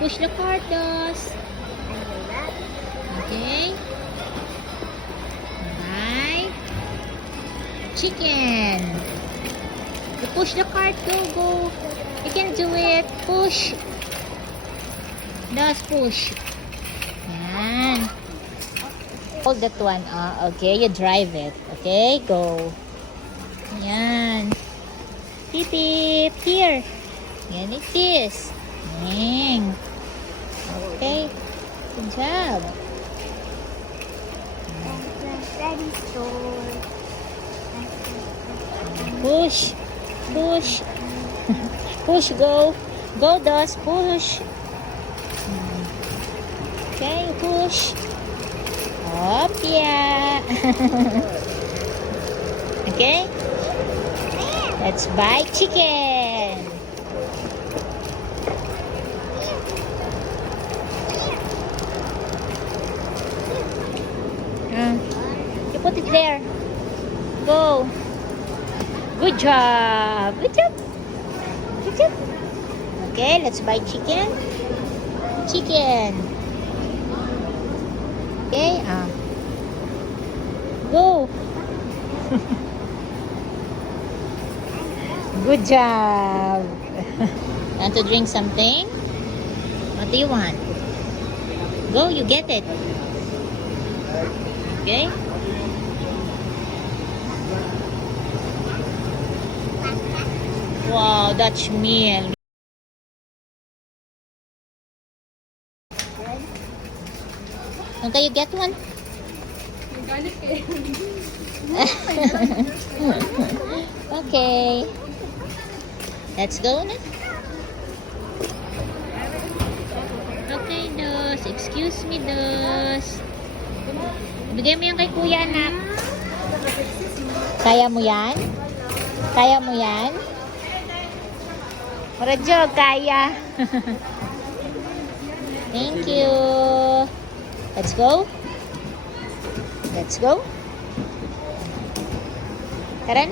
push the cart, Dos. Okay. Right. Chicken. You push the cart. Go. You can do it. Push. Dos, push. Yan. Hold that one. Okay, you drive it. Okay, go. Yan. Beep, beep. Here. Yan it is. Yan. Okay. Good job. Push. Push. Push, go. Go, Dos. Push. Okay, push. Hop, yeah. Okay. Let's buy chicken. You put it there. Go. Good job. Good job. Good job. Okay, let's buy chicken. Chicken. Okay, go. Good job. Want to drink something? What do you want? Go, you get it. Okay? Wow, Dutch meal. Okay, you get one? Okay. Let's go na. Okay, Dos. Excuse me, Dos. Bigay mo yan kay Kuya, anak. Kaya mo yan? Kaya mo yan? Radyo, kaya. Thank you. Let's go. Let's go. Tara na.